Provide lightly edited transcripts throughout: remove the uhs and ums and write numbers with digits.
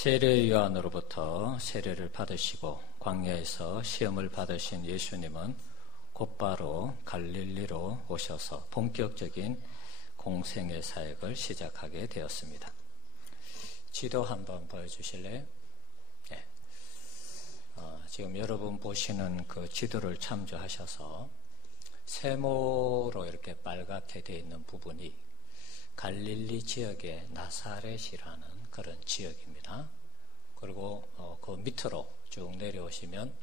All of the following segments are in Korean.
세례 요한으로부터 세례를 받으시고 광야에서 시험을 받으신 예수님은 곧바로 갈릴리로 오셔서 본격적인 공생의 사역을 시작하게 되었습니다. 지도 한번 보여주실래요? 네. 지금 여러분 보시는 그 지도를 참조하셔서 세모로 이렇게 빨갛게 되어 있는 부분이 갈릴리 지역의 나사렛이라는 그런 지역입니다. 그리고 그 밑으로 쭉 내려오시면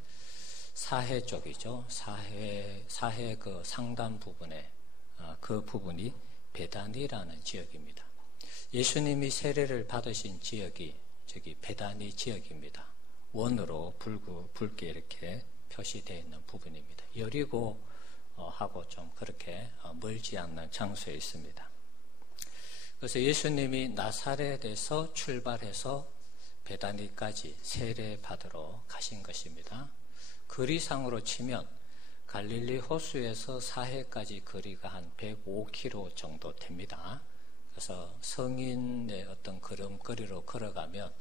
사해 쪽이죠. 사해 그 상단 부분에 그 부분이 베다니라는 지역입니다. 예수님이 세례를 받으신 지역이 저기 베다니 지역입니다. 원으로 붉게 이렇게 표시되어 있는 부분입니다. 여리고 하고 좀 그렇게 멀지 않는 장소에 있습니다. 그래서 예수님이 나사렛에서 출발해서 베다니까지 세례 받으러 가신 것입니다. 거리상으로 치면 갈릴리 호수에서 사해까지 거리가 한 105km 정도 됩니다. 그래서 성인의 어떤 걸음거리로 걸어가면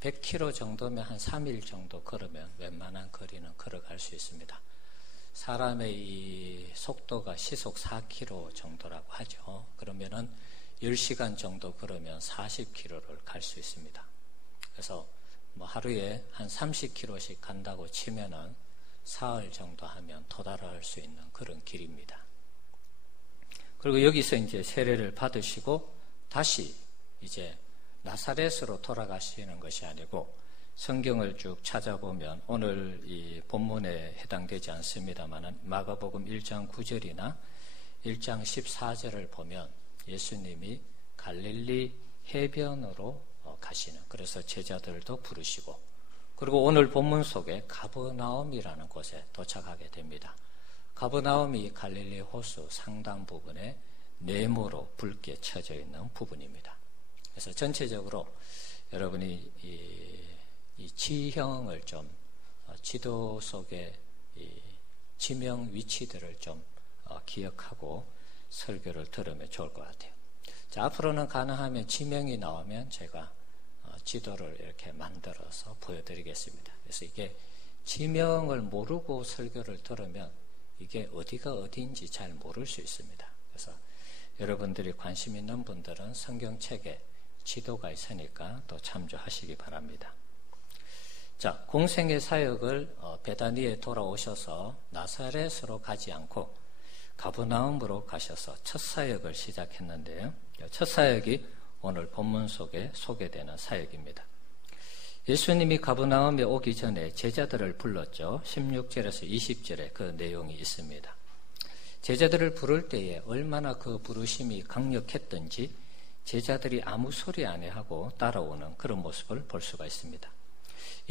100km 정도면 한 3일 정도 걸으면 웬만한 거리는 걸어갈 수 있습니다. 사람의 이 속도가 시속 4km 정도라고 하죠. 그러면은 10시간 정도 걸으면 40km를 갈 수 있습니다. 그래서 뭐 하루에 한 30km씩 간다고 치면은 사흘 정도 하면 도달할 수 있는 그런 길입니다. 그리고 여기서 이제 세례를 받으시고 다시 이제 나사렛으로 돌아가시는 것이 아니고 성경을 쭉 찾아보면 오늘 이 본문에 해당되지 않습니다만 마가복음 1장 9절이나 1장 14절을 보면 예수님이 갈릴리 해변으로 가시는, 그래서 제자들도 부르시고, 그리고 오늘 본문 속에 가버나움이라는 곳에 도착하게 됩니다. 가버나움이 갈릴리 호수 상단 부분에 네모로 붉게 쳐져 있는 부분입니다. 그래서 전체적으로 여러분이 이 지형을 좀 지도 속에 이 지명 위치들을 좀 기억하고 설교를 들으면 좋을 것 같아요. 자, 앞으로는 가능하면 지명이 나오면 제가 지도를 이렇게 만들어서 보여드리겠습니다. 그래서 이게 지명을 모르고 설교를 들으면 이게 어디가 어디인지 잘 모를 수 있습니다. 그래서 여러분들이 관심 있는 분들은 성경책에 지도가 있으니까 또 참조하시기 바랍니다. 자, 공생의 사역을 베다니에 돌아오셔서 나사렛으로 가지 않고 가버나움으로 가셔서 첫 사역을 시작했는데요. 첫 사역이 오늘 본문 속에 소개되는 사역입니다. 예수님이 가버나움에 오기 전에 제자들을 불렀죠. 16절에서 20절에 그 내용이 있습니다. 제자들을 부를 때에 얼마나 그 부르심이 강력했던지 제자들이 아무 소리 안 하고 따라오는 그런 모습을 볼 수가 있습니다.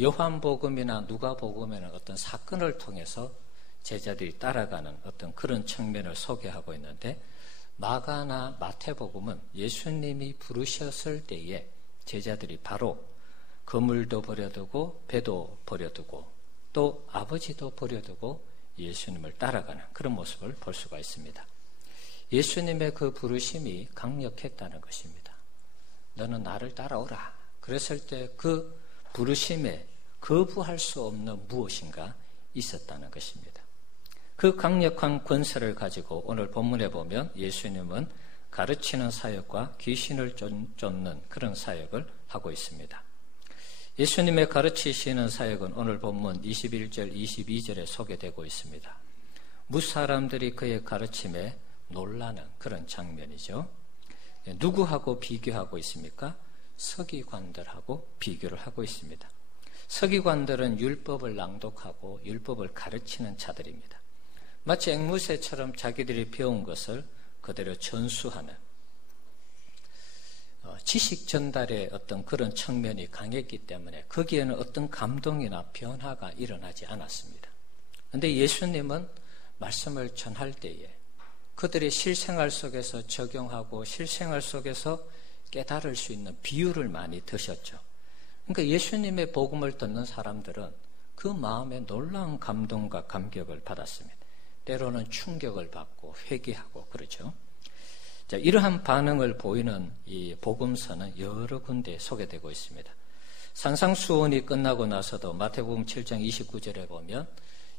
요한복음이나 누가복음에는 어떤 사건을 통해서 제자들이 따라가는 어떤 그런 측면을 소개하고 있는데, 마가나 마태복음은 예수님이 부르셨을 때에 제자들이 바로 그물도 버려두고 배도 버려두고 또 아버지도 버려두고 예수님을 따라가는 그런 모습을 볼 수가 있습니다. 예수님의 그 부르심이 강력했다는 것입니다. 너는 나를 따라오라. 그랬을 때 그 부르심에 거부할 수 없는 무엇인가 있었다는 것입니다. 그 강력한 권세를 가지고 오늘 본문에 보면 예수님은 가르치는 사역과 귀신을 쫓는 그런 사역을 하고 있습니다. 예수님의 가르치시는 사역은 오늘 본문 21절, 22절에 소개되고 있습니다. 무사람들이 그의 가르침에 놀라는 그런 장면이죠. 누구하고 비교하고 있습니까? 서기관들하고 비교를 하고 있습니다. 서기관들은 율법을 낭독하고 율법을 가르치는 자들입니다. 마치 앵무새처럼 자기들이 배운 것을 그대로 전수하는 지식 전달의 어떤 그런 측면이 강했기 때문에 거기에는 어떤 감동이나 변화가 일어나지 않았습니다. 그런데 예수님은 말씀을 전할 때에 그들의 실생활 속에서 적용하고 실생활 속에서 깨달을 수 있는 비유를 많이 드셨죠. 그러니까 예수님의 복음을 듣는 사람들은 그 마음에 놀라운 감동과 감격을 받았습니다. 때로는 충격을 받고 회개하고 그러죠. 자, 이러한 반응을 보이는 이 복음서는 여러 군데 소개되고 있습니다. 산상수훈이 끝나고 나서도 마태복음 7장 29절에 보면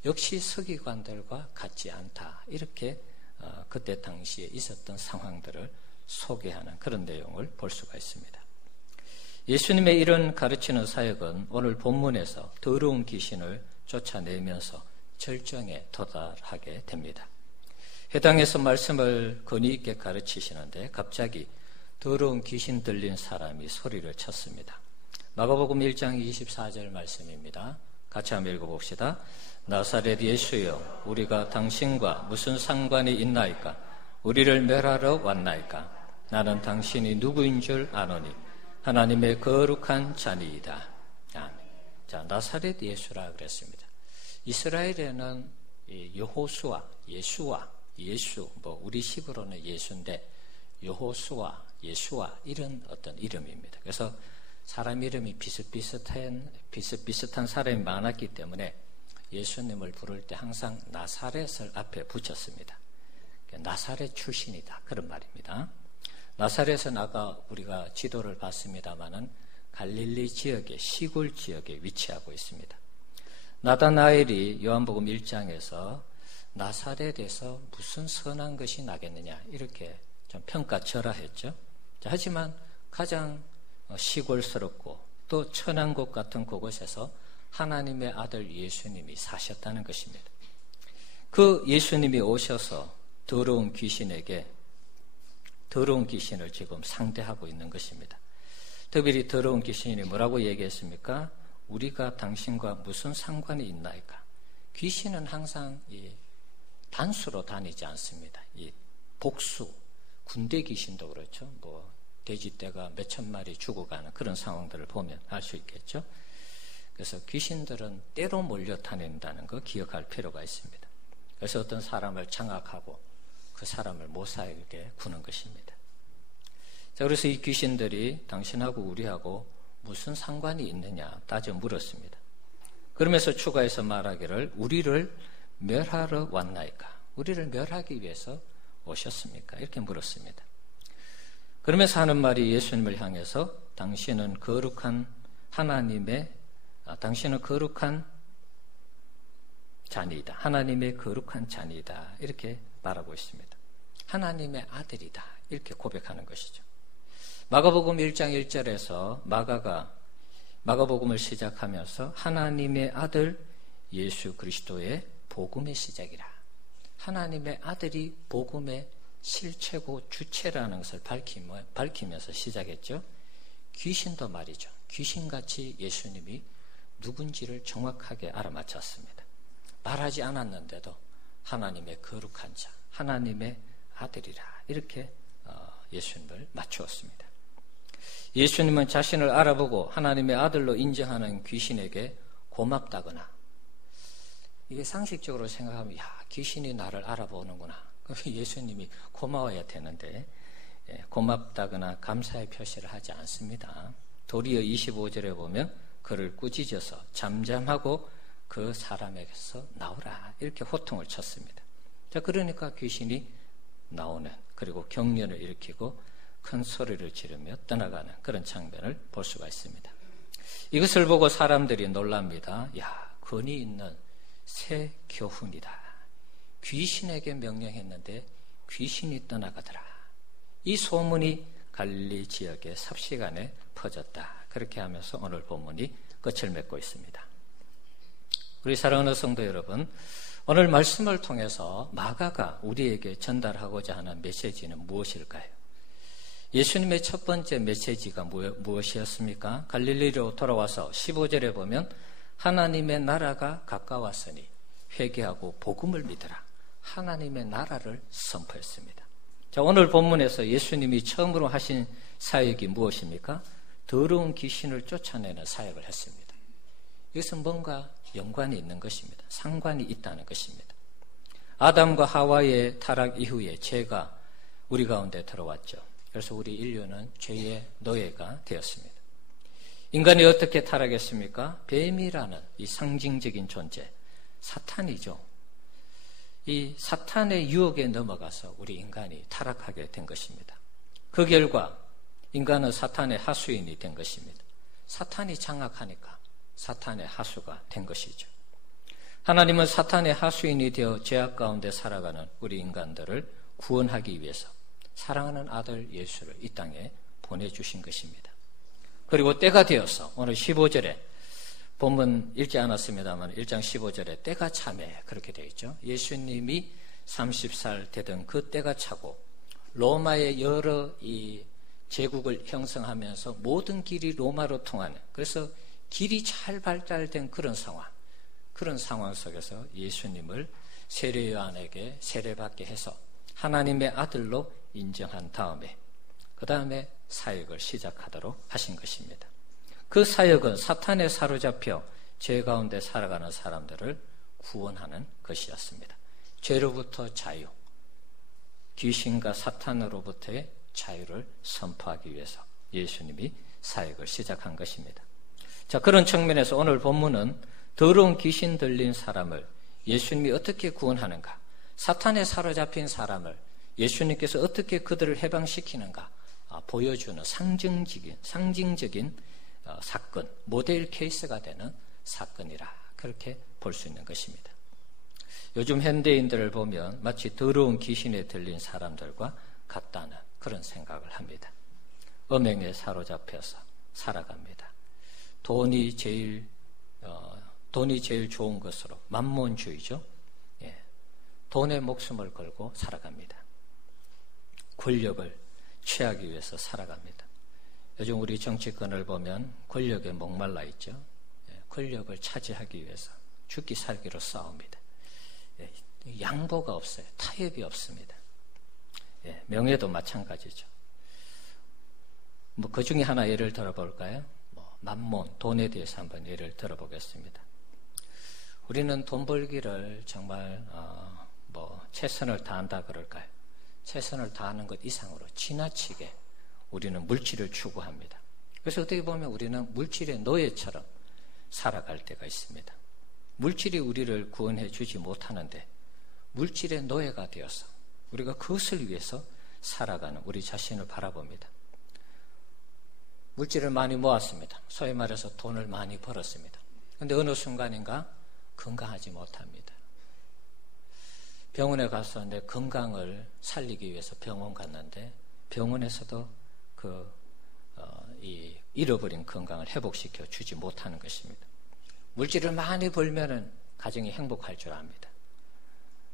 역시 서기관들과 같지 않다. 이렇게 그때 당시에 있었던 상황들을 소개하는 그런 내용을 볼 수가 있습니다. 예수님의 이런 가르치는 사역은 오늘 본문에서 더러운 귀신을 쫓아내면서 절정에 도달하게 됩니다. 회당에서 말씀을 권위 있게 가르치시는데 갑자기 더러운 귀신 들린 사람이 소리를 쳤습니다. 마가복음 1장 24절 말씀입니다. 같이 한번 읽어봅시다. 나사렛 예수여, 우리가 당신과 무슨 상관이 있나이까? 우리를 멸하러 왔나이까? 나는 당신이 누구인 줄 아노니 하나님의 거룩한 자니이다. 아멘. 자, 나사렛 예수라 그랬습니다. 이스라엘에는 여호수아, 예수, 우리 식으로는 예수인데 여호수아, 예수아 이런 어떤 이름입니다. 그래서 사람 이름이 비슷비슷한 사람이 많았기 때문에 예수님을 부를 때 항상 나사렛을 앞에 붙였습니다. 나사렛 출신이다 그런 말입니다. 나사렛은 아까 우리가 지도를 봤습니다마는 갈릴리 지역의 시골 지역에 위치하고 있습니다. 나다나엘이 요한복음 1장에서 나사렛에서 무슨 선한 것이 나겠느냐 이렇게 좀 평가절하했죠. 하지만 가장 시골스럽고 또 천한 곳 같은 그곳에서 하나님의 아들 예수님이 사셨다는 것입니다. 그 예수님이 오셔서 더러운 귀신을 지금 상대하고 있는 것입니다. 특별히 더러운 귀신이 뭐라고 얘기했습니까? 우리가 당신과 무슨 상관이 있나이까? 귀신은 항상 단수로 다니지 않습니다. 복수, 군대 귀신도 그렇죠. 돼지떼가 몇천 마리 죽어가는 그런 상황들을 보면 알 수 있겠죠. 그래서 귀신들은 때로 몰려 다닌다는 거 기억할 필요가 있습니다. 그래서 어떤 사람을 장악하고 그 사람을 못 살게 구는 것입니다. 자, 그래서 이 귀신들이 당신하고 우리하고 무슨 상관이 있느냐 따져 물었습니다. 그러면서 추가해서 말하기를 우리를 멸하러 왔나이까? 우리를 멸하기 위해서 오셨습니까? 이렇게 물었습니다. 그러면서 하는 말이 예수님을 향해서 당신은 거룩한 자니이다. 하나님의 거룩한 자니이다. 이렇게 말하고 있습니다. 하나님의 아들이다. 이렇게 고백하는 것이죠. 마가복음 1장 1절에서 마가복음을 시작하면서 하나님의 아들 예수 그리스도의 복음의 시작이라. 하나님의 아들이 복음의 실체고 주체라는 것을 밝히면서 시작했죠. 귀신도 말이죠. 귀신같이 예수님이 누군지를 정확하게 알아맞혔습니다. 말하지 않았는데도 하나님의 거룩한 자, 하나님의 아들이라 이렇게 예수님을 맞추었습니다. 예수님은 자신을 알아보고 하나님의 아들로 인정하는 귀신에게 고맙다거나, 이게 상식적으로 생각하면 귀신이 나를 알아보는구나. 예수님이 고마워야 되는데 고맙다거나 감사의 표시를 하지 않습니다. 도리어 25절에 보면 그를 꾸짖어서 잠잠하고 그 사람에게서 나오라 이렇게 호통을 쳤습니다. 자, 그러니까 귀신이 나오는, 그리고 경련을 일으키고 큰 소리를 지르며 떠나가는 그런 장면을 볼 수가 있습니다. 이것을 보고 사람들이 놀랍니다. 권위 있는 새 교훈이다. 귀신에게 명령했는데 귀신이 떠나가더라. 이 소문이 갈릴리 지역에 삽시간에 퍼졌다. 그렇게 하면서 오늘 본문이 끝을 맺고 있습니다. 우리 사랑하는 성도 여러분, 오늘 말씀을 통해서 마가가 우리에게 전달하고자 하는 메시지는 무엇일까요? 예수님의 첫 번째 메시지가 무엇이었습니까? 갈릴리로 돌아와서 15절에 보면 하나님의 나라가 가까웠으니 회개하고 복음을 믿으라. 하나님의 나라를 선포했습니다. 자, 오늘 본문에서 예수님이 처음으로 하신 사역이 무엇입니까? 더러운 귀신을 쫓아내는 사역을 했습니다. 이것은 뭔가 연관이 있는 것입니다. 상관이 있다는 것입니다. 아담과 하와의 타락 이후에 죄가 우리 가운데 들어왔죠. 그래서 우리 인류는 죄의 노예가 되었습니다. 인간이 어떻게 타락했습니까? 뱀이라는 이 상징적인 존재, 사탄이죠. 이 사탄의 유혹에 넘어가서 우리 인간이 타락하게 된 것입니다. 그 결과 인간은 사탄의 하수인이 된 것입니다. 사탄이 장악하니까 사탄의 하수가 된 것이죠. 하나님은 사탄의 하수인이 되어 죄악 가운데 살아가는 우리 인간들을 구원하기 위해서 사랑하는 아들 예수를 이 땅에 보내주신 것입니다. 그리고 때가 되어서 오늘 15절에 본문 읽지 않았습니다만 1장 15절에 때가 차매 그렇게 되어 있죠. 예수님이 30살 되던 그 때가 차고 로마의 여러 이 제국을 형성하면서 모든 길이 로마로 통하는, 그래서 길이 잘 발달된 그런 상황 속에서 예수님을 세례 요한에게 세례받게 해서 하나님의 아들로 인정한 다음에 그 다음에 사역을 시작하도록 하신 것입니다. 그 사역은 사탄에 사로잡혀 죄 가운데 살아가는 사람들을 구원하는 것이었습니다. 죄로부터 자유, 귀신과 사탄으로부터의 자유를 선포하기 위해서 예수님이 사역을 시작한 것입니다. 자, 그런 측면에서 오늘 본문은 더러운 귀신 들린 사람을 예수님이 어떻게 구원하는가, 사탄에 사로잡힌 사람을 예수님께서 어떻게 그들을 해방시키는가 보여주는 상징적인 사건, 모델 케이스가 되는 사건이라 그렇게 볼 수 있는 것입니다. 요즘 현대인들을 보면 마치 더러운 귀신에 들린 사람들과 같다는 그런 생각을 합니다. 음행에 사로잡혀서 살아갑니다. 돈이 제일 좋은 것으로 만몬주의죠. 예. 돈에 목숨을 걸고 살아갑니다. 권력을 취하기 위해서 살아갑니다. 요즘 우리 정치권을 보면 권력에 목말라 있죠. 예. 권력을 차지하기 위해서 죽기 살기로 싸웁니다. 예. 양보가 없어요. 타협이 없습니다. 예, 명예도 마찬가지죠. 그 중에 하나 예를 들어볼까요? 만몬, 돈에 대해서 한번 예를 들어보겠습니다. 우리는 돈 벌기를 정말 최선을 다한다 그럴까요? 최선을 다하는 것 이상으로 지나치게 우리는 물질을 추구합니다. 그래서 어떻게 보면 우리는 물질의 노예처럼 살아갈 때가 있습니다. 물질이 우리를 구원해 주지 못하는데 물질의 노예가 되어서 우리가 그것을 위해서 살아가는 우리 자신을 바라봅니다. 물질을 많이 모았습니다. 소위 말해서 돈을 많이 벌었습니다. 그런데 어느 순간인가 건강하지 못합니다. 병원에 가서 내 건강을 살리기 위해서 병원 갔는데 병원에서도 이 잃어버린 건강을 회복시켜 주지 못하는 것입니다. 물질을 많이 벌면은 가정이 행복할 줄 압니다.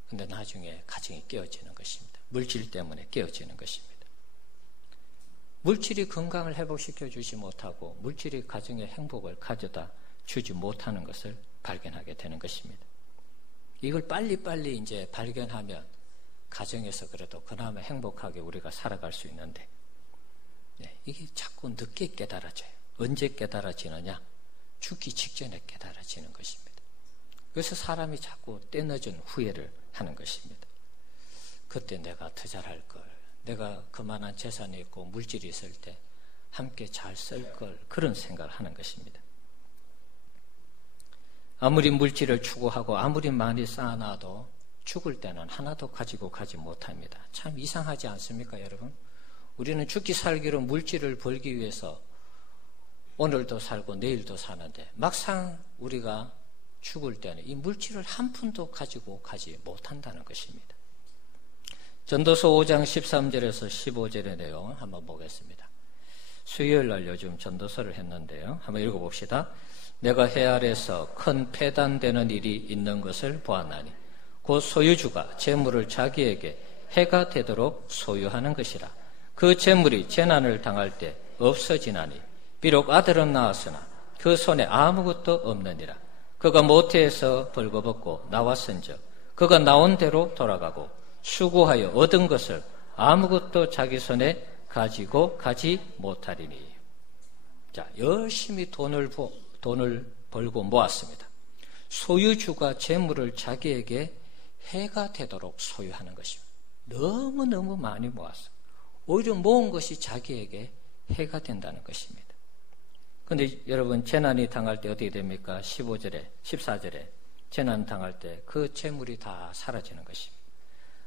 근데 나중에 가정이 깨어지는 것입니다. 물질 때문에 깨어지는 것입니다. 물질이 건강을 회복시켜 주지 못하고 물질이 가정의 행복을 가져다 주지 못하는 것을 발견하게 되는 것입니다. 이걸 빨리빨리 이제 발견하면 가정에서 그래도 그나마 행복하게 우리가 살아갈 수 있는데 이게 자꾸 늦게 깨달아져요. 언제 깨달아지느냐? 죽기 직전에 깨달아지는 것입니다. 그래서 사람이 자꾸 때늦은 후회를 하는 것입니다. 그때 내가 더 잘할 걸, 내가 그만한 재산이 있고 물질이 있을 때 함께 잘 쓸 걸, 그런 생각을 하는 것입니다. 아무리 물질을 추구하고 아무리 많이 쌓아놔도 죽을 때는 하나도 가지고 가지 못합니다. 참 이상하지 않습니까, 여러분? 우리는 죽기 살기로 물질을 벌기 위해서 오늘도 살고 내일도 사는데 막상 우리가 죽을 때는 이 물질을 한 푼도 가지고 가지 못한다는 것입니다. 전도서 5장 13절에서 15절의 내용 한번 보겠습니다. 수요일 날 요즘 전도서를 했는데요. 한번 읽어봅시다. 내가 해 아래서 큰 폐단되는 일이 있는 것을 보았나니 곧 소유주가 재물을 자기에게 해가 되도록 소유하는 것이라. 그 재물이 재난을 당할 때 없어지나니 비록 아들은 낳았으나 그 손에 아무것도 없느니라. 그가 모태에서 벌거벗고 나왔은즉 그가 나온 대로 돌아가고 수고하여 얻은 것을 아무것도 자기 손에 가지고 가지 못하리니. 자, 열심히 돈을 벌고 모았습니다. 소유주가 재물을 자기에게 해가 되도록 소유하는 것입니다. 너무너무 많이 모았어요. 오히려 모은 것이 자기에게 해가 된다는 것입니다. 그런데 여러분, 재난이 당할 때 어떻게 됩니까? 14절에 재난 당할 때 그 재물이 다 사라지는 것입니다.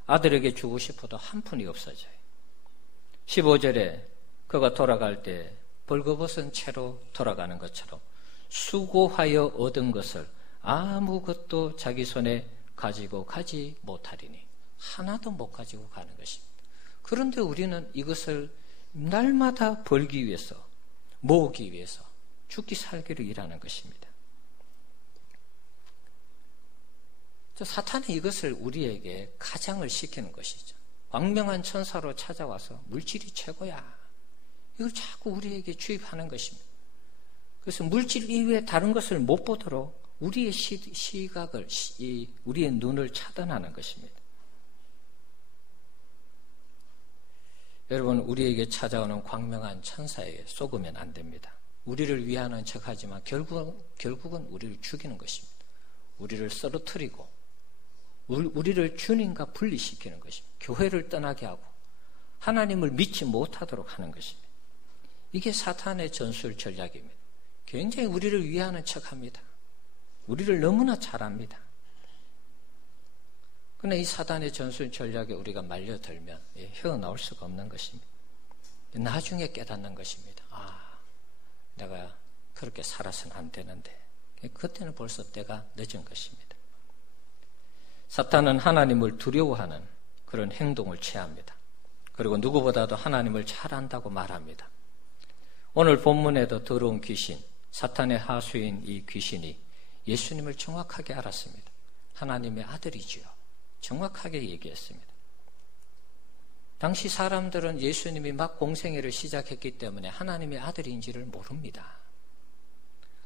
아들에게 주고 싶어도 한 푼이 없어져요. 15절에 그가 돌아갈 때 벌거벗은 채로 돌아가는 것처럼 수고하여 얻은 것을 아무것도 자기 손에 가지고 가지 못하리니 하나도 못 가지고 가는 것입니다. 그런데 우리는 이것을 날마다 벌기 위해서, 모으기 위해서 죽기 살기를 일하는 것입니다. 사탄은 이것을 우리에게 가장을 시키는 것이죠. 광명한 천사로 찾아와서 물질이 최고야. 이걸 자꾸 우리에게 주입하는 것입니다. 그래서 물질 이외에 다른 것을 못 보도록 우리의 시각을, 우리의 눈을 차단하는 것입니다. 여러분, 우리에게 찾아오는 광명한 천사에 속으면 안 됩니다. 우리를 위하는 척하지만 결국은 우리를 죽이는 것입니다. 우리를 쓰러뜨리고 우리를 주님과 분리시키는 것입니다. 교회를 떠나게 하고 하나님을 믿지 못하도록 하는 것입니다. 이게 사탄의 전술 전략입니다. 굉장히 우리를 위하는 척합니다. 우리를 너무나 잘 압니다. 그러나 이 사탄의 전술 전략에 우리가 말려들면 헤어나올 수가 없는 것입니다. 나중에 깨닫는 것입니다. 내가 그렇게 살아서는 안 되는데 그때는 벌써 때가 늦은 것입니다. 사탄은 하나님을 두려워하는 그런 행동을 취합니다. 그리고 누구보다도 하나님을 잘 안다고 말합니다. 오늘 본문에도 더러운 귀신, 사탄의 하수인 이 귀신이 예수님을 정확하게 알았습니다. 하나님의 아들이지요. 정확하게 얘기했습니다. 당시 사람들은 예수님이 막 공생애를 시작했기 때문에 하나님의 아들인지를 모릅니다.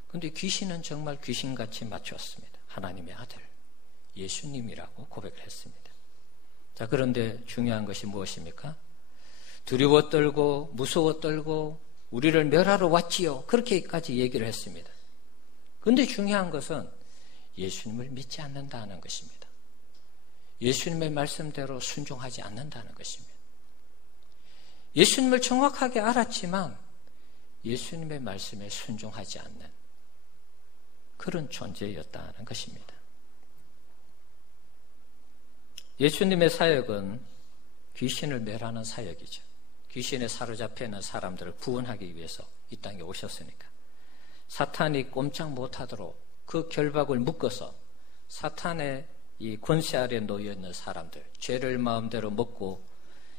그런데 귀신은 정말 귀신같이 맞췄습니다. 하나님의 아들, 예수님이라고 고백을 했습니다. 자, 그런데 중요한 것이 무엇입니까? 두려워 떨고 무서워 떨고 우리를 멸하러 왔지요. 그렇게까지 얘기를 했습니다. 그런데 중요한 것은 예수님을 믿지 않는다는 것입니다. 예수님의 말씀대로 순종하지 않는다는 것입니다. 예수님을 정확하게 알았지만 예수님의 말씀에 순종하지 않는 그런 존재였다는 것입니다. 예수님의 사역은 귀신을 멸하는 사역이죠. 귀신에 사로잡혀 있는 사람들을 구원하기 위해서 이 땅에 오셨으니까 사탄이 꼼짝 못하도록 그 결박을 묶어서 사탄의 이 권세 아래 놓여 있는 사람들, 죄를 마음대로 먹고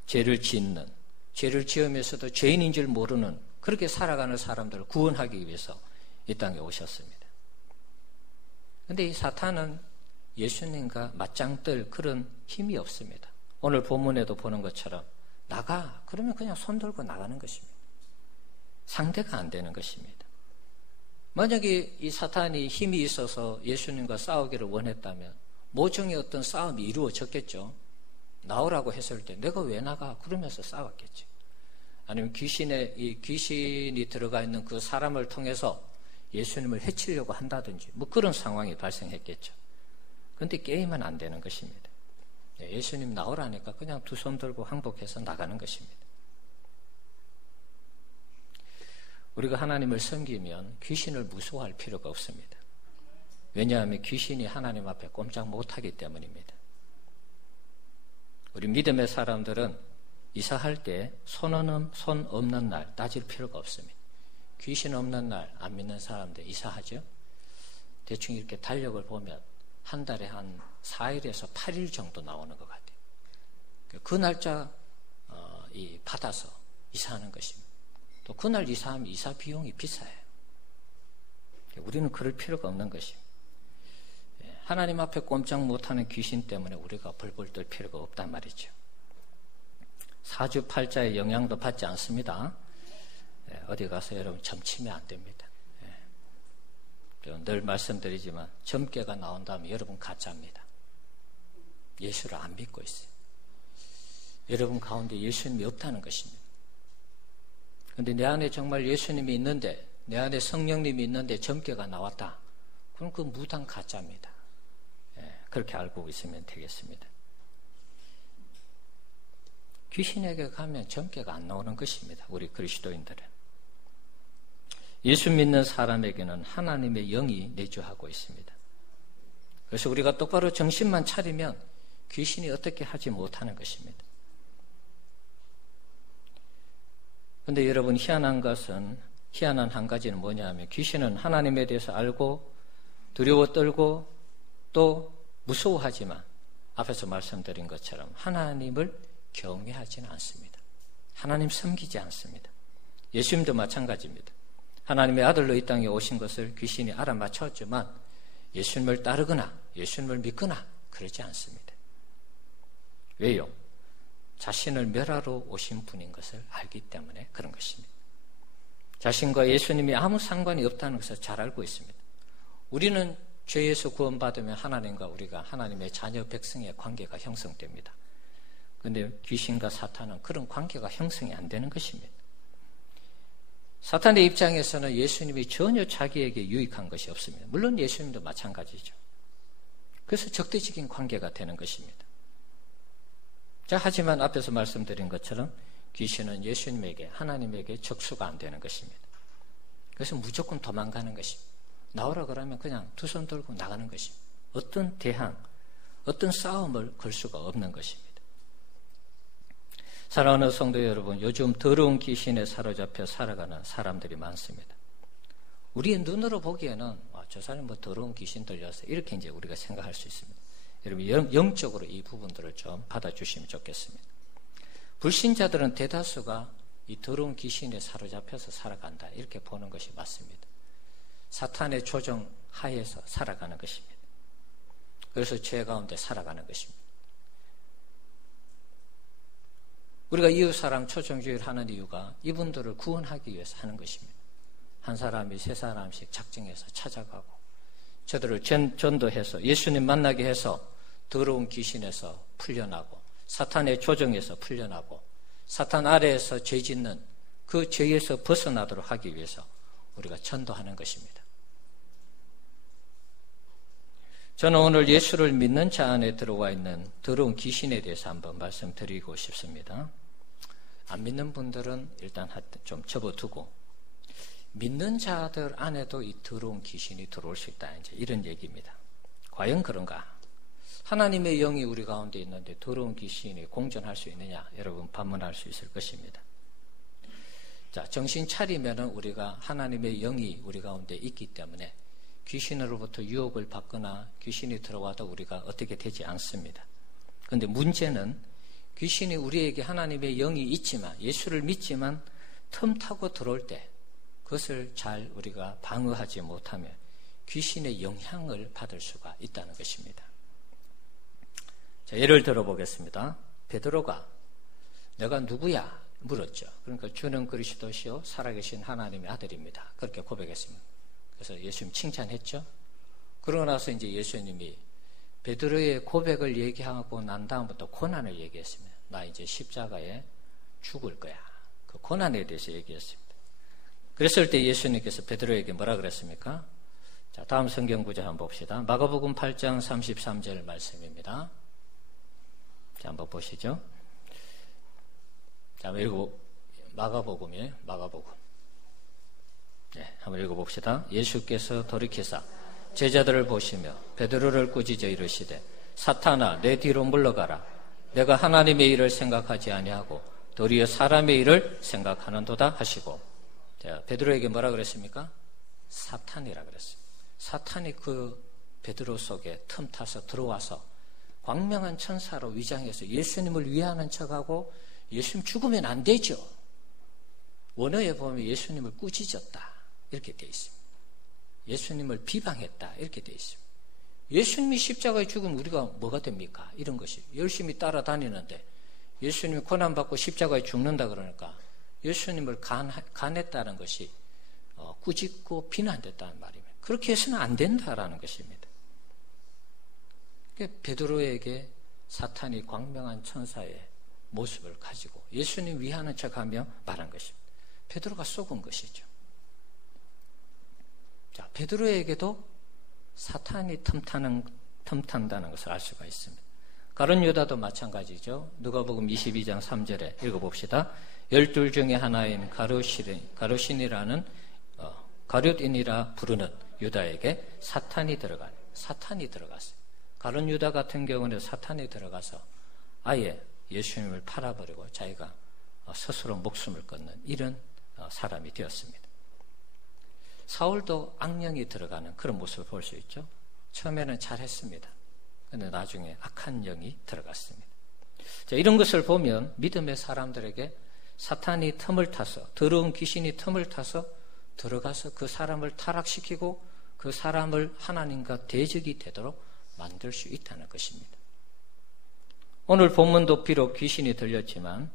죄를 짓는, 죄를 지으면서도 죄인인 줄 모르는 그렇게 살아가는 사람들을 구원하기 위해서 이 땅에 오셨습니다. 그런데 이 사탄은 예수님과 맞짱뜰 그런 힘이 없습니다. 오늘 본문에도 보는 것처럼 나가, 그러면 그냥 손 들고 나가는 것입니다. 상대가 안 되는 것입니다. 만약에 이 사탄이 힘이 있어서 예수님과 싸우기를 원했다면 모종의 어떤 싸움이 이루어졌겠죠. 나오라고 했을 때 내가 왜 나가? 그러면서 싸웠겠죠. 아니면 귀신이 들어가 있는 그 사람을 통해서 예수님을 해치려고 한다든지 뭐 그런 상황이 발생했겠죠. 그런데 게임은 안 되는 것입니다. 예수님 나오라니까 그냥 두 손 들고 항복해서 나가는 것입니다. 우리가 하나님을 섬기면 귀신을 무서워할 필요가 없습니다. 왜냐하면 귀신이 하나님 앞에 꼼짝 못하기 때문입니다. 우리 믿음의 사람들은 이사할 때 손 없는 날 따질 필요가 없습니다. 귀신 없는 날 안 믿는 사람들 이사하죠. 대충 이렇게 달력을 보면 한 달에 한 4일에서 8일 정도 나오는 것 같아요. 그 날짜 받아서 이사하는 것입니다. 또 그날 이사하면 이사 비용이 비싸요. 우리는 그럴 필요가 없는 것입니다. 하나님 앞에 꼼짝 못하는 귀신 때문에 우리가 벌벌 떨 필요가 없단 말이죠. 사주팔자의 영향도 받지 않습니다. 어디 가서 여러분 점치면 안 됩니다. 늘 말씀드리지만 점괘가 나온다면 여러분 가짜입니다. 예수를 안 믿고 있어요. 여러분 가운데 예수님이 없다는 것입니다. 그런데 내 안에 정말 예수님이 있는데, 내 안에 성령님이 있는데 점괘가 나왔다. 그럼 그 무당 가짜입니다. 그렇게 알고 있으면 되겠습니다. 귀신에게 가면 점괘가 안 나오는 것입니다. 우리 그리스도인들은. 예수 믿는 사람에게는 하나님의 영이 내주하고 있습니다. 그래서 우리가 똑바로 정신만 차리면 귀신이 어떻게 하지 못하는 것입니다. 그런데 여러분 희한한 것은 희한한 한 가지는 뭐냐 하면 귀신은 하나님에 대해서 알고 두려워 떨고 또 무서워하지만 앞에서 말씀드린 것처럼 하나님을 경외하지는 않습니다. 하나님 섬기지 않습니다. 예수님도 마찬가지입니다. 하나님의 아들로 이 땅에 오신 것을 귀신이 알아맞혔지만 예수님을 따르거나 예수님을 믿거나 그러지 않습니다. 왜요? 자신을 멸하러 오신 분인 것을 알기 때문에 그런 것입니다. 자신과 예수님이 아무 상관이 없다는 것을 잘 알고 있습니다. 우리는 죄에서 구원받으면 하나님과 우리가 하나님의 자녀 백성의 관계가 형성됩니다. 그런데 귀신과 사탄은 그런 관계가 형성이 안 되는 것입니다. 사탄의 입장에서는 예수님이 전혀 자기에게 유익한 것이 없습니다. 물론 예수님도 마찬가지죠. 그래서 적대적인 관계가 되는 것입니다. 자, 하지만 앞에서 말씀드린 것처럼 귀신은 예수님에게, 하나님에게 적수가 안 되는 것입니다. 그래서 무조건 도망가는 것입니다. 나오라 그러면 그냥 두 손 들고 나가는 것입니다. 어떤 대항, 어떤 싸움을 걸 수가 없는 것입니다. 사랑하는 성도 여러분, 요즘 더러운 귀신에 사로잡혀 살아가는 사람들이 많습니다. 우리의 눈으로 보기에는 저 사람이 뭐 더러운 귀신 들려서 이렇게 이제 우리가 생각할 수 있습니다. 여러분 영적으로 이 부분들을 좀 받아주시면 좋겠습니다. 불신자들은 대다수가 이 더러운 귀신에 사로잡혀서 살아간다 이렇게 보는 것이 맞습니다. 사탄의 조정 하에서 살아가는 것입니다. 그래서 죄 가운데 살아가는 것입니다. 우리가 이웃사랑 초청주의를 하는 이유가 이분들을 구원하기 위해서 하는 것입니다. 한 사람이 세 사람씩 작정해서 찾아가고 저들을 전도해서 예수님 만나게 해서 더러운 귀신에서 풀려나고 사탄의 조정에서 풀려나고 사탄 아래에서 죄 짓는 그 죄에서 벗어나도록 하기 위해서 우리가 전도하는 것입니다. 저는 오늘 예수를 믿는 자 안에 들어와 있는 더러운 귀신에 대해서 한번 말씀드리고 싶습니다. 안 믿는 분들은 일단 좀 접어두고 믿는 자들 안에도 이 더러운 귀신이 들어올 수 있다. 이제 이런 얘기입니다. 과연 그런가? 하나님의 영이 우리 가운데 있는데 더러운 귀신이 공존할 수 있느냐? 여러분 반문할 수 있을 것입니다. 자, 정신 차리면은 우리가 하나님의 영이 우리 가운데 있기 때문에 귀신으로부터 유혹을 받거나 귀신이 들어와도 우리가 어떻게 되지 않습니다. 그런데 문제는 귀신이 우리에게 하나님의 영이 있지만 예수를 믿지만 틈타고 들어올 때 그것을 잘 우리가 방어하지 못하면 귀신의 영향을 받을 수가 있다는 것입니다. 자, 예를 들어보겠습니다. 베드로가 내가 누구야? 물었죠. 그러니까 주는 그리스도시요 살아계신 하나님의 아들입니다. 그렇게 고백했습니다. 그래서 예수님 칭찬했죠. 그러고 나서 이제 예수님이 베드로의 고백을 얘기하고 난 다음부터 고난을 얘기했습니다. 나 이제 십자가에 죽을 거야. 그 고난에 대해서 얘기했습니다. 그랬을 때 예수님께서 베드로에게 뭐라 그랬습니까? 자, 다음 성경 구절 한번 봅시다. 마가복음 8장 33절 말씀입니다. 자, 한번 보시죠. 자, 마가복음이에요. 마가복음. 네, 한번 읽어봅시다. 예수께서 돌이키사 제자들을 보시며 베드로를 꾸짖어 이르시되 사탄아 내 뒤로 물러가라. 내가 하나님의 일을 생각하지 아니하고 도리어 사람의 일을 생각하는도다 하시고. 자, 베드로에게 뭐라 그랬습니까? 사탄이라 그랬어요. 사탄이 그 베드로 속에 틈타서 들어와서 광명한 천사로 위장해서 예수님을 위하는 척하고 예수님 죽으면 안 되죠. 원어에 보면 예수님을 꾸짖었다 이렇게 되어 있습니다. 예수님을 비방했다 이렇게 되어 있습니다. 예수님이 십자가에 죽으면 우리가 뭐가 됩니까? 이런 것이 열심히 따라다니는데 예수님이 고난받고 십자가에 죽는다 그러니까 예수님을 간했다는 것이 꾸짖고 비난됐다는 말입니다. 그렇게 해서는 안 된다라는 것입니다. 베드로에게 사탄이 광명한 천사의 모습을 가지고 예수님 위하는 척하며 말한 것입니다. 베드로가 속은 것이죠. 자, 베드로에게도 사탄이 틈탄다는 것을 알 수가 있습니다. 가룟 유다도 마찬가지죠. 누가복음 22장 3절에 읽어봅시다. 12 중에 하나인 가룟인이라는 가룟인이라 부르는 유다에게 사탄이 들어갔어요. 가룟 유다 같은 경우는 사탄이 들어가서 아예 예수님을 팔아버리고 자기가 스스로 목숨을 끊는 이런 사람이 되었습니다. 사울도 악령이 들어가는 그런 모습을 볼 수 있죠. 처음에는 잘했습니다. 그런데 나중에 악한 영이 들어갔습니다. 자, 이런 것을 보면 믿음의 사람들에게 사탄이 틈을 타서, 더러운 귀신이 틈을 타서 들어가서 그 사람을 타락시키고 그 사람을 하나님과 대적이 되도록 만들 수 있다는 것입니다. 오늘 본문도 비록 귀신이 들렸지만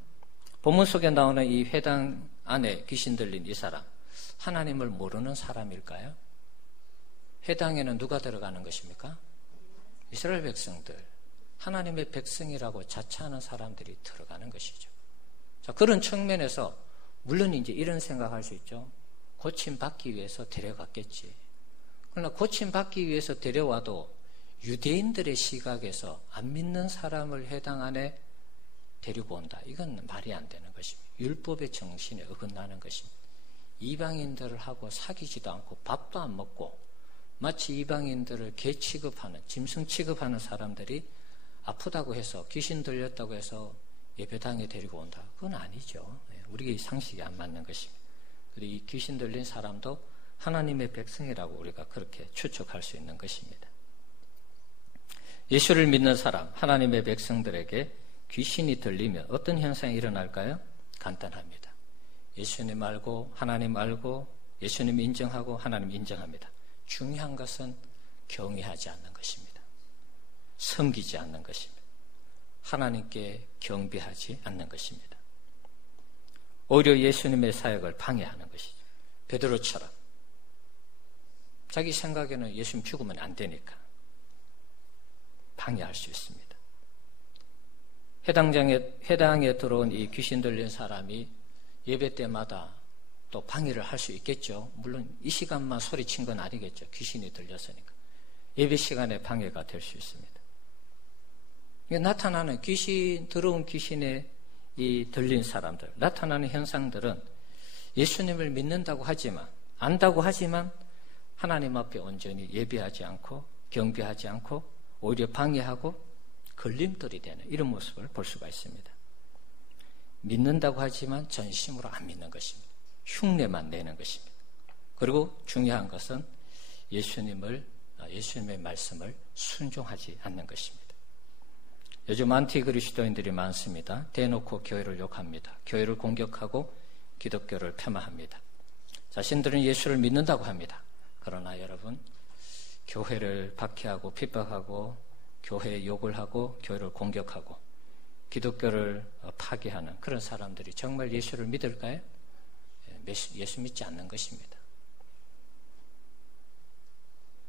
본문 속에 나오는 이 회당 안에 귀신 들린 이 사람, 하나님을 모르는 사람일까요? 회당에는 누가 들어가는 것입니까? 이스라엘 백성들, 하나님의 백성이라고 자처하는 사람들이 들어가는 것이죠. 자, 그런 측면에서 물론 이제 이런 생각할 수 있죠. 고침받기 위해서 데려갔겠지. 그러나 고침받기 위해서 데려와도 유대인들의 시각에서 안 믿는 사람을 회당 안에 데리고 온다. 이건 말이 안 되는 것입니다. 율법의 정신에 어긋나는 것입니다. 이방인들을 하고 사귀지도 않고 밥도 안 먹고 마치 이방인들을 개 취급하는, 짐승 취급하는 사람들이 아프다고 해서, 귀신 들렸다고 해서 예배당에 데리고 온다. 그건 아니죠. 우리의 상식이 안 맞는 것입니다. 그리고 이 귀신 들린 사람도 하나님의 백성이라고 우리가 그렇게 추측할 수 있는 것입니다. 예수를 믿는 사람, 하나님의 백성들에게 귀신이 들리면 어떤 현상이 일어날까요? 간단합니다. 예수님 알고, 하나님 알고, 예수님 인정하고, 하나님 인정합니다. 중요한 것은 경외하지 않는 것입니다. 섬기지 않는 것입니다. 하나님께 경배하지 않는 것입니다. 오히려 예수님의 사역을 방해하는 것이죠. 베드로처럼 자기 생각에는 예수님 죽으면 안 되니까 방해할 수 있습니다. 해당에 들어온 이 귀신 들린 사람이 예배 때마다 또 방해를 할 수 있겠죠. 물론 이 시간만 소리친 건 아니겠죠. 귀신이 들렸으니까. 예배 시간에 방해가 될 수 있습니다. 나타나는 더러운 귀신에 이 들린 사람들, 나타나는 현상들은 예수님을 믿는다고 하지만, 안다고 하지만 하나님 앞에 온전히 예배하지 않고 경배하지 않고 오히려 방해하고 걸림돌이 되는 이런 모습을 볼 수가 있습니다. 믿는다고 하지만 전심으로 안 믿는 것입니다. 흉내만 내는 것입니다. 그리고 중요한 것은 예수님의 말씀을 순종하지 않는 것입니다. 요즘 안티 그리스도인들이 많습니다. 대놓고 교회를 욕합니다. 교회를 공격하고 기독교를 폄하합니다. 자신들은 예수를 믿는다고 합니다. 그러나 여러분, 교회를 박해하고 핍박하고 교회에 욕을 하고 교회를 공격하고 기독교를 파괴하는 그런 사람들이 정말 예수를 믿을까요? 예수 믿지 않는 것입니다.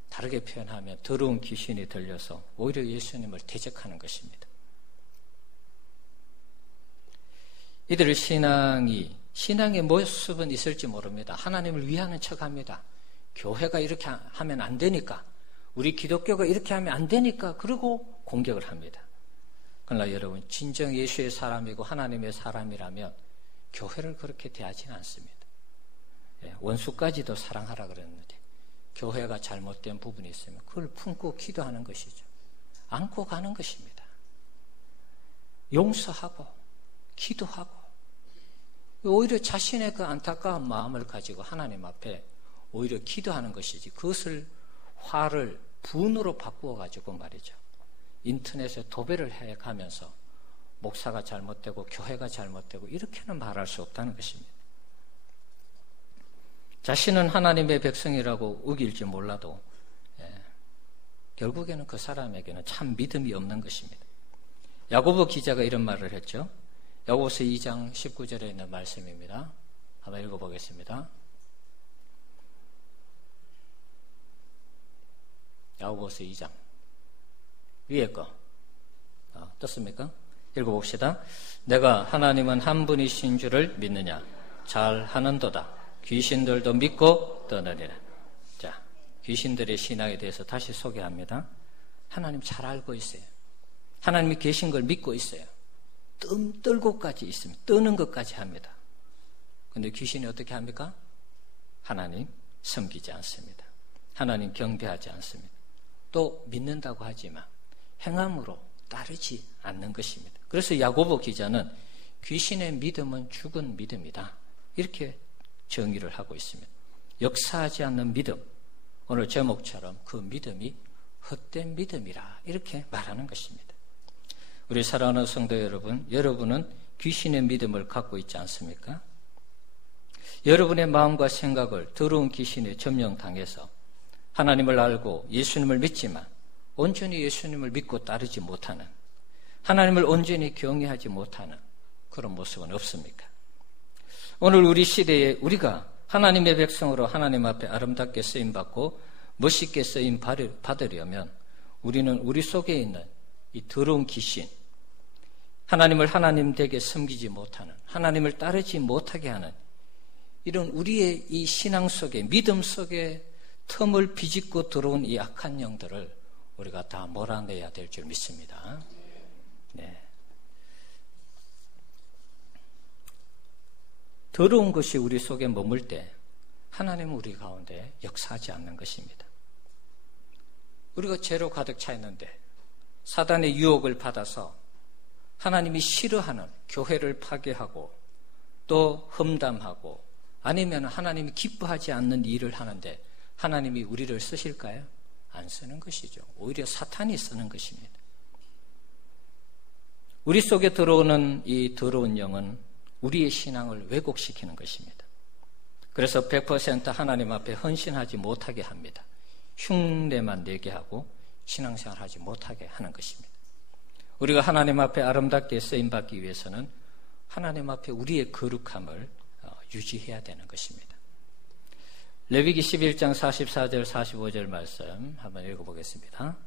다르게 표현하면 더러운 귀신이 들려서 오히려 예수님을 대적하는 것입니다. 이들의 신앙의 모습은 있을지 모릅니다. 하나님을 위하는 척합니다. 교회가 이렇게 하면 안 되니까, 우리 기독교가 이렇게 하면 안 되니까, 그러고 공격을 합니다. 그러나 여러분, 진정 예수의 사람이고 하나님의 사람이라면 교회를 그렇게 대하지는 않습니다. 원수까지도 사랑하라 그랬는데 교회가 잘못된 부분이 있으면 그걸 품고 기도하는 것이죠. 안고 가는 것입니다. 용서하고 기도하고 오히려 자신의 그 안타까운 마음을 가지고 하나님 앞에 오히려 기도하는 것이지, 그것을 화를 분으로 바꾸어 가지고 말이죠, 인터넷에 도배를 해가면서 목사가 잘못되고 교회가 잘못되고 이렇게는 말할 수 없다는 것입니다. 자신은 하나님의 백성이라고 우길지 몰라도 결국에는 그 사람에게는 참 믿음이 없는 것입니다. 야고보 기자가 이런 말을 했죠. 야고보서 2장 19절에 있는 말씀입니다. 한번 읽어보겠습니다. 야고보서 2장 위에 거 떴습니까? 읽어봅시다. 내가 하나님은 한 분이신 줄을 믿느냐? 잘하는도다. 귀신들도 믿고 떠나리라. 자, 귀신들의 신앙에 대해서 다시 소개합니다. 하나님 잘 알고 있어요. 하나님이 계신 걸 믿고 있어요. 떨고까지 있습니다. 떠는 것까지 합니다. 그런데 귀신이 어떻게 합니까? 하나님 섬기지 않습니다. 하나님 경배하지 않습니다. 또 믿는다고 하지만 행함으로 따르지 않는 것입니다. 그래서 야고보 기자는 귀신의 믿음은 죽은 믿음이다, 이렇게 정의를 하고 있습니다. 역사하지 않는 믿음, 오늘 제목처럼 그 믿음이 헛된 믿음이라 이렇게 말하는 것입니다. 우리 사랑하는 성도 여러분, 여러분은 귀신의 믿음을 갖고 있지 않습니까? 여러분의 마음과 생각을 더러운 귀신에 점령당해서 하나님을 알고 예수님을 믿지만 온전히 예수님을 믿고 따르지 못하는, 하나님을 온전히 경외하지 못하는 그런 모습은 없습니까? 오늘 우리 시대에 우리가 하나님의 백성으로 하나님 앞에 아름답게 쓰임받고 멋있게 쓰임 받으려면 우리는 우리 속에 있는 이 더러운 귀신, 하나님을 하나님 되게 섬기지 못하는, 하나님을 따르지 못하게 하는 이런 우리의 이 신앙 속에, 믿음 속에 틈을 비집고 들어온 이 악한 영들을 우리가 다 몰아내야 될 줄 믿습니다. 네. 더러운 것이 우리 속에 머물 때 하나님은 우리 가운데 역사하지 않는 것입니다. 우리가 죄로 가득 차 있는데 사단의 유혹을 받아서 하나님이 싫어하는 교회를 파괴하고 또 험담하고 아니면 하나님이 기뻐하지 않는 일을 하는데 하나님이 우리를 쓰실까요? 안 쓰는 것이죠. 오히려 사탄이 쓰는 것입니다. 우리 속에 들어오는 이 더러운 영은 우리의 신앙을 왜곡시키는 것입니다. 그래서 100% 하나님 앞에 헌신하지 못하게 합니다. 흉내만 내게 하고 신앙생활하지 못하게 하는 것입니다. 우리가 하나님 앞에 아름답게 쓰임받기 위해서는 하나님 앞에 우리의 거룩함을 유지해야 되는 것입니다. 레위기 11장 44절 45절 말씀 한번 읽어보겠습니다.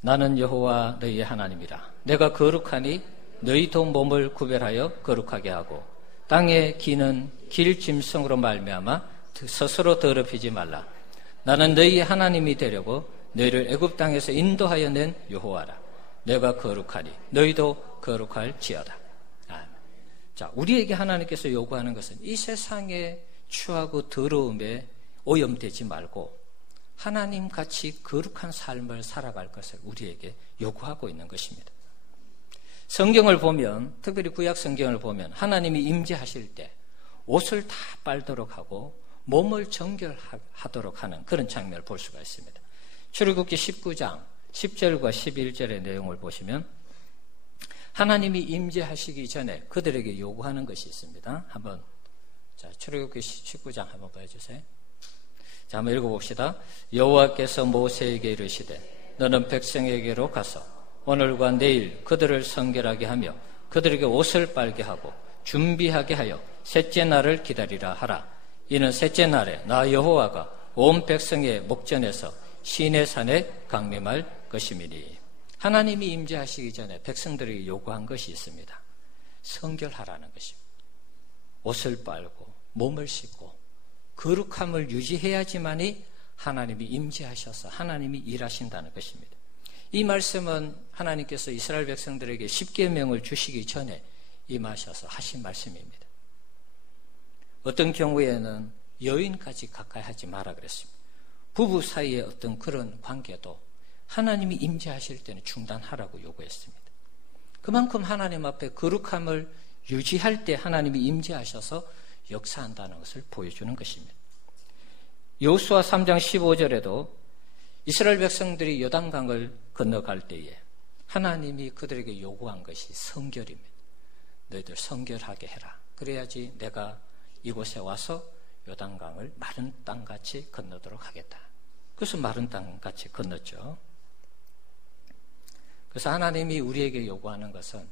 나는 여호와 너희의 하나님이라. 내가 거룩하니 너희도 몸을 구별하여 거룩하게 하고 땅에 기는 길 짐승으로 말미암아 스스로 더럽히지 말라. 나는 너희의 하나님이 되려고 너희를 애굽 땅에서 인도하여 낸 여호와라. 내가 거룩하니 너희도 거룩할지어다. 자, 우리에게 하나님께서 요구하는 것은 이 세상의 추하고 더러움에 오염되지 말고 하나님같이 거룩한 삶을 살아갈 것을 우리에게 요구하고 있는 것입니다. 성경을 보면, 특별히 구약 성경을 보면 하나님이 임재하실 때 옷을 다 빨도록 하고 몸을 정결하도록 하는 그런 장면을 볼 수가 있습니다. 출애굽기 19장 10절과 11절의 내용을 보시면 하나님이 임재하시기 전에 그들에게 요구하는 것이 있습니다. 한번 출애굽기 19장 한번 보여주세요. 자, 한번 읽어봅시다. 여호와께서 모세에게 이르시되 너는 백성에게로 가서 오늘과 내일 그들을 성결하게 하며 그들에게 옷을 빨게 하고 준비하게 하여 셋째 날을 기다리라 하라. 이는 셋째 날에 나 여호와가 온 백성의 목전에서 시내 산에 강림할 것임이니. 하나님이 임재하시기 전에 백성들에게 요구한 것이 있습니다. 성결하라는 것입니다. 옷을 빨고 몸을 씻고 거룩함을 유지해야지만이 하나님이 임재하셔서 하나님이 일하신다는 것입니다. 이 말씀은 하나님께서 이스라엘 백성들에게 십계명을 주시기 전에 임하셔서 하신 말씀입니다. 어떤 경우에는 여인까지 가까이 하지 마라 그랬습니다. 부부 사이의 어떤 그런 관계도 하나님이 임재하실 때는 중단하라고 요구했습니다. 그만큼 하나님 앞에 거룩함을 유지할 때 하나님이 임재하셔서 역사한다는 것을 보여주는 것입니다. 여호수아 3장 15절에도 이스라엘 백성들이 요단강을 건너갈 때에 하나님이 그들에게 요구한 것이 성결입니다. 너희들 성결하게 해라. 그래야지 내가 이곳에 와서 요단강을 마른 땅같이 건너도록 하겠다. 그래서 마른 땅같이 건넜죠. 그래서 하나님이 우리에게 요구하는 것은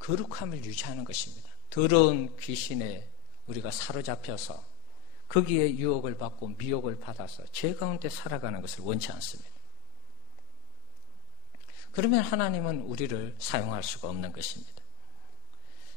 거룩함을 유지하는 것입니다. 더러운 귀신에 우리가 사로잡혀서 거기에 유혹을 받고 미혹을 받아서 죄 가운데 살아가는 것을 원치 않습니다. 그러면 하나님은 우리를 사용할 수가 없는 것입니다.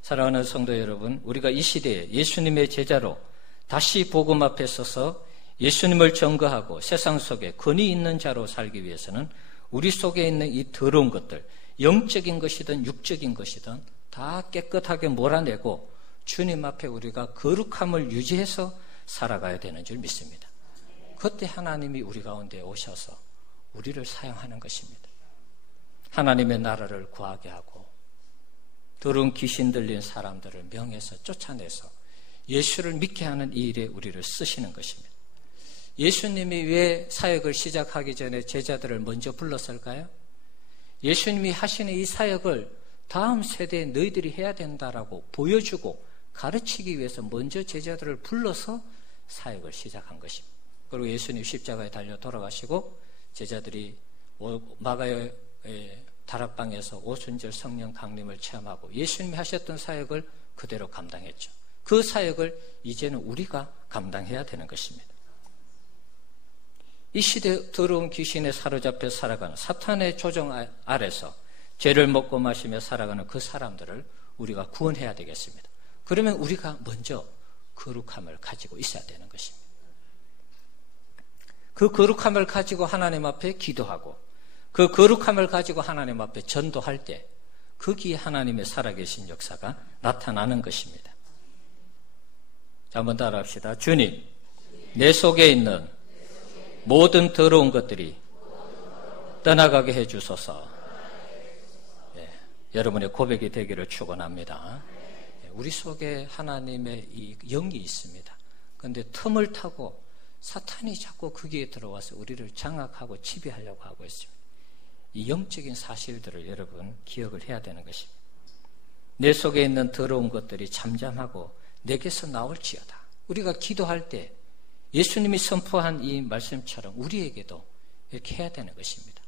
사랑하는 성도 여러분, 우리가 이 시대에 예수님의 제자로 다시 복음 앞에 서서 예수님을 전거하고 세상 속에 권위 있는 자로 살기 위해서는 우리 속에 있는 이 더러운 것들, 영적인 것이든 육적인 것이든 다 깨끗하게 몰아내고 주님 앞에 우리가 거룩함을 유지해서 살아가야 되는 줄 믿습니다. 그때 하나님이 우리 가운데 오셔서 우리를 사용하는 것입니다. 하나님의 나라를 구하게 하고 더러운 귀신 들린 사람들을 명해서 쫓아내서 예수를 믿게 하는 이 일에 우리를 쓰시는 것입니다. 예수님이 왜 사역을 시작하기 전에 제자들을 먼저 불렀을까요? 예수님이 하시는 이 사역을 다음 세대에 너희들이 해야 된다라고 보여주고 가르치기 위해서 먼저 제자들을 불러서 사역을 시작한 것입니다. 그리고 예수님 십자가에 달려 돌아가시고 제자들이 마가의 다락방에서 오순절 성령 강림을 체험하고 예수님이 하셨던 사역을 그대로 감당했죠. 그 사역을 이제는 우리가 감당해야 되는 것입니다. 이 시대 더러운 귀신에 사로잡혀 살아가는 사탄의 조정 아래서 죄를 먹고 마시며 살아가는 그 사람들을 우리가 구원해야 되겠습니다. 그러면 우리가 먼저 거룩함을 가지고 있어야 되는 것입니다. 그 거룩함을 가지고 하나님 앞에 기도하고 그 거룩함을 가지고 하나님 앞에 전도할 때 거기에 하나님의 살아계신 역사가 나타나는 것입니다. 자, 한번 따라합시다. 주님, 내 속에 있는 모든 더러운 것들이 떠나가게 해주소서. 여러분의 고백이 되기를 축원합니다. 우리 속에 하나님의 이 영이 있습니다. 그런데 틈을 타고 사탄이 자꾸 거기에 들어와서 우리를 장악하고 지배하려고 하고 있습니다. 이 영적인 사실들을 여러분 기억을 해야 되는 것입니다. 내 속에 있는 더러운 것들이 잠잠하고 내게서 나올지어다. 우리가 기도할 때 예수님이 선포한 이 말씀처럼 우리에게도 이렇게 해야 되는 것입니다.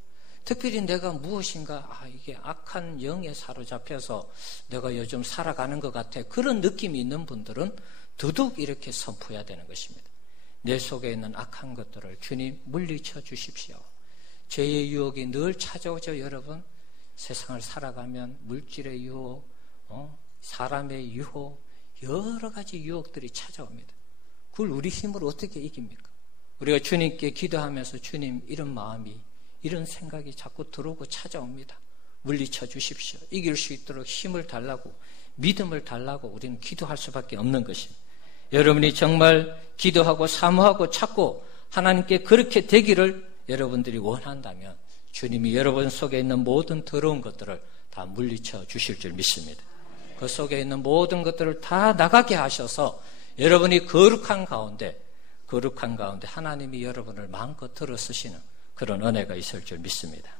특별히 내가 무엇인가 이게 악한 영에 사로잡혀서 내가 요즘 살아가는 것 같아 그런 느낌이 있는 분들은 더더욱 이렇게 선포해야 되는 것입니다. 내 속에 있는 악한 것들을 주님 물리쳐 주십시오. 죄의 유혹이 늘 찾아오죠. 여러분 세상을 살아가면 물질의 유혹, 사람의 유혹, 여러 가지 유혹들이 찾아옵니다. 그걸 우리 힘으로 어떻게 이깁니까? 우리가 주님께 기도하면서 주님 이런 마음이 이런 생각이 자꾸 들어오고 찾아옵니다. 물리쳐 주십시오. 이길 수 있도록 힘을 달라고 믿음을 달라고 우리는 기도할 수밖에 없는 것입니다. 여러분이 정말 기도하고 사모하고 찾고 하나님께 그렇게 되기를 여러분들이 원한다면 주님이 여러분 속에 있는 모든 더러운 것들을 다 물리쳐 주실 줄 믿습니다. 그 속에 있는 모든 것들을 다 나가게 하셔서 여러분이 거룩한 가운데 하나님이 여러분을 마음껏 들어 쓰시는 그런 은혜가 있을 줄 믿습니다.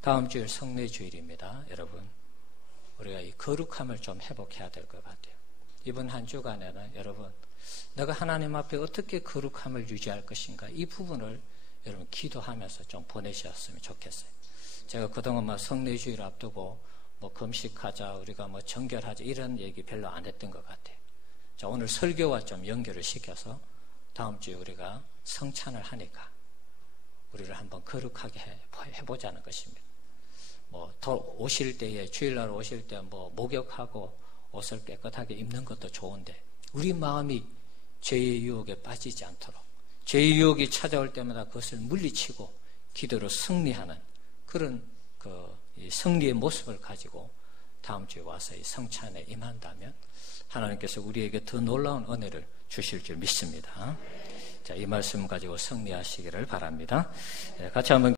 다음 주일 성례주일입니다. 여러분 우리가 이 거룩함을 좀 회복해야 될 것 같아요. 이번 한 주간에는 여러분 내가 하나님 앞에 어떻게 거룩함을 유지할 것인가 이 부분을 여러분 기도하면서 좀 보내셨으면 좋겠어요. 제가 그동안 성례주일 앞두고 금식하자 우리가 정결하자 이런 얘기 별로 안 했던 것 같아요. 자, 오늘 설교와 좀 연결을 시켜서 다음 주에 우리가 성찬을 하니까 우리를 한번 거룩하게 해보자는 것입니다. 오실 때에 주일날 오실 때 목욕하고 옷을 깨끗하게 입는 것도 좋은데 우리 마음이 죄의 유혹에 빠지지 않도록 죄의 유혹이 찾아올 때마다 그것을 물리치고 기도로 승리하는 그런 이 승리의 모습을 가지고 다음 주에 와서 이 성찬에 임한다면 하나님께서 우리에게 더 놀라운 은혜를 주실 줄 믿습니다. 자, 이 말씀 가지고 승리하시기를 바랍니다. 같이 한번